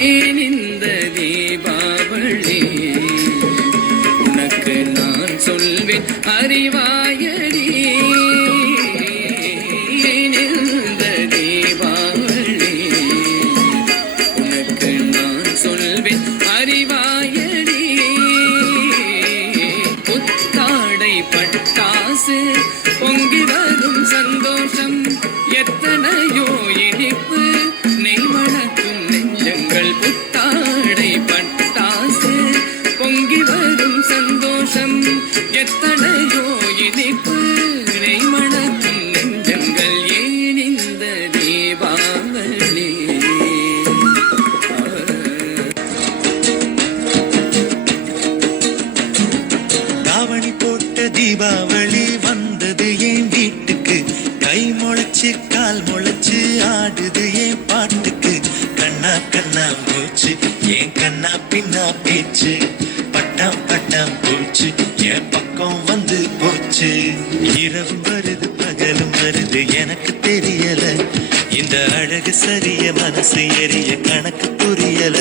ஏன் இந்த தீபாவளி உனக்கு நான் சொல்வேன் அறிவாயடி. ஏன் இந்த தீபாவளி உனக்கு நான் சொல்வேன் அறிவாயடி. புத்தாடை பட்டாசு பொங்கி வரும் சந்தோஷம் எத்தனையோ இனிப்பு நெய்மணக்கும் நெஞ்சங்கள். புத்தாடை பட்டாசு பொங்கி வரும் சந்தோஷம் எத்தனையோ இனிப்பு நெய்மணக்கும் நெஞ்சங்கள். ஏன் இந்த தீபாவளி தாவணி போட்ட தீபாவளி வந்தது என் வீட்டுக்கு. கை முளைச்சு கால் முளைச்சு ஆடுது என் பாட்டுக்கு. கண்ணா கண்ணா போச்சு என் கண்ணா பின்னா பேச்சு. பட்டாம் பட்டாம் போச்சு என் பக்கம் வந்து போச்சு. இரவும் வருது பகலும் வருது எனக்கு தெரியல. இந்த அழகு சரிய மனசு எரிய கணக்கு புரியல.